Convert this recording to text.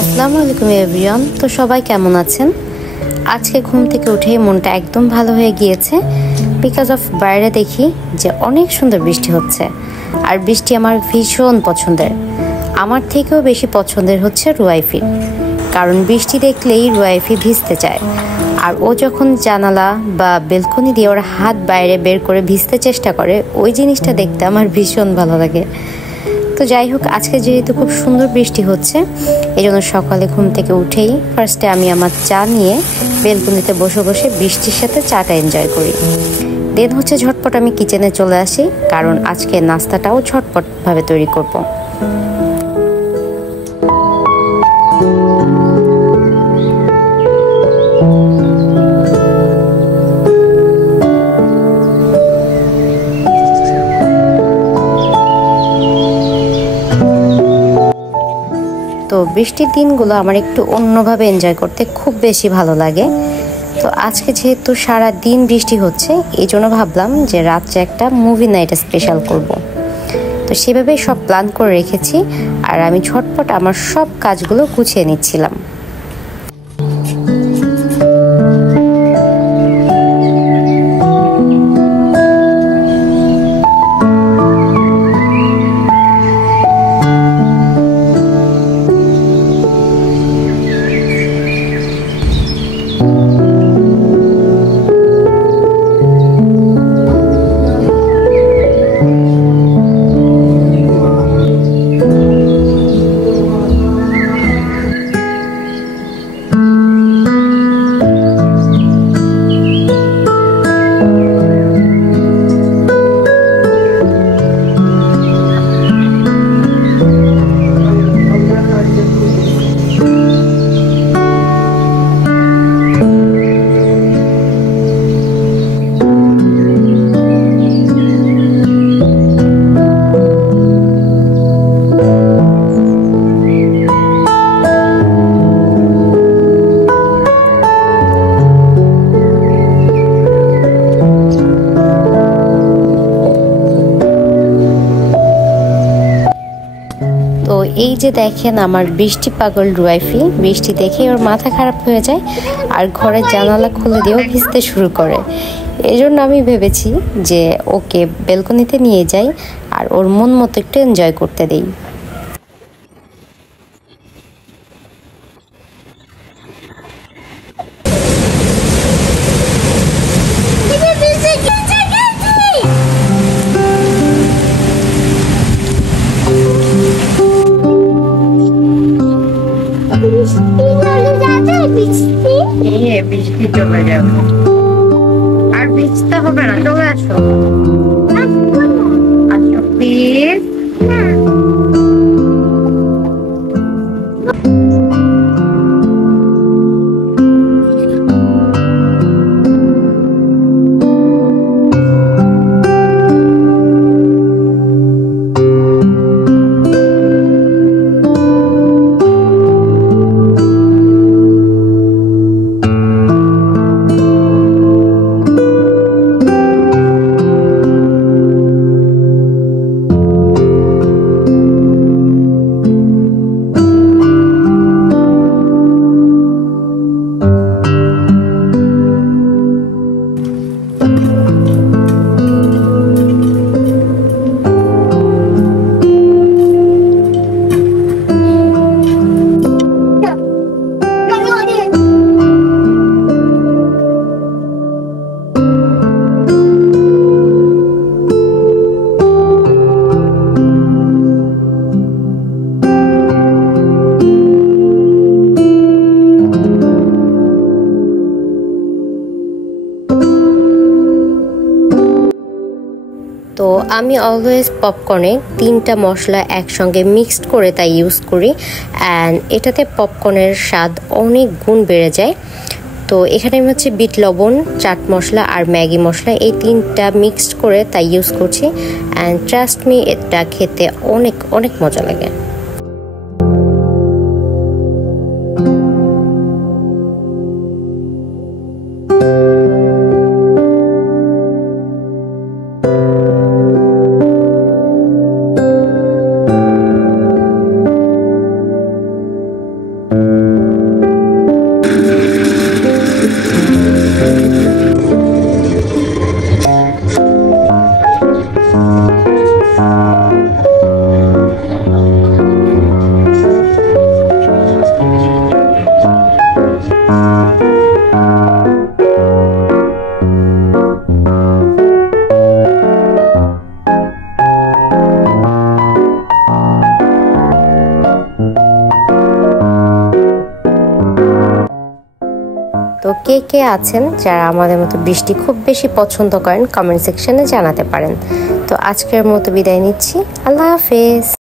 আসসালামু আলাইকুম এভরিওয়ান। তো সবাই কেমন আছেন? আজকে ঘুম থেকে উঠেই মনটা একদম ভালো হয়ে গিয়েছে বিকজ অফ বাইরে দেখি যে অনেক সুন্দর বৃষ্টি হচ্ছে, আর বৃষ্টি আমার ভীষণ পছন্দের। আমার থেকেও বেশি পছন্দের হচ্ছে রুয়াইফির, কারণ বৃষ্টি দেখলেই রুয়াইফি ভিজতে চায়। আর ও যখন জানালা বা বেলকনি দিয়ে ওর হাত বাইরে বের করে ভিজতে চেষ্টা করে, ওই জিনিসটা দেখতে আমার ভীষণ ভালো লাগে। তো যাই হোক, আজকে যেহেতু খুব সুন্দর বৃষ্টি হচ্ছে, এই জন্য সকালে ঘুম থেকে উঠেই ফার্স্টে আমি আমার চা নিয়ে বেলকনিতে বসে বসে বৃষ্টির সাথে চাটা এনজয় করি। দেন হচ্ছে ঝটপট আমি কিচেনে চলে আসি, কারণ আজকে নাস্তাটাও ঝটপটভাবে তৈরি করব। তো বৃষ্টির দিনগুলো আমার একটু অন্যভাবে এনজয় করতে খুব বেশি ভালো লাগে। তো আজকে যেহেতু সারা দিন বৃষ্টি হচ্ছে, এই জন্য ভাবলাম যে রাত্রে একটা মুভি নাইট স্পেশাল করব। তো সেভাবেই সব প্ল্যান করে রেখেছি, আর আমি ঝটপট আমার সব কাজগুলো গুছিয়ে নিচ্ছিলাম। তো এই যে দেখেন আমার বৃষ্টি পাগল রুয়াইফি, বৃষ্টি দেখে ওর মাথা খারাপ হয়ে যায় আর ঘরের জানালা খুলে দিয়েও ভিজতে শুরু করে। এই জন্য আমি ভেবেছি যে ওকে বেলকনিতে নিয়ে যাই আর ওর মন মতো একটু এনজয় করতে দেই। বৃষ্টি চলে যাবে, আর ভিজতে হবে না, চলে আসো। আসো প্লিজ। আমি অলওয়েজ পপকর্নে 3টা মশলা একসঙ্গে মিক্সড করে তাই ইউজ করি, অ্যান্ড এটাতে পপকর্নের স্বাদ অনেক গুণ বেড়ে যায়। তো এখানে আমি হচ্ছে বিট লবণ, চাট মশলা আর ম্যাগি মশলা এই 3টা মিক্সড করে তাই ইউজ করছি, অ্যান্ড ট্রাস্ট মি এটা খেতে অনেক অনেক মজা লাগে। তো কে কে আছেন যারা আমাদের মতো বৃষ্টি খুব বেশি পছন্দ করেন, কমেন্ট সেকশনে জানাতে পারেন। তো আজকের মতো বিদায় নিচ্ছি, আল্লাহ হাফেজ।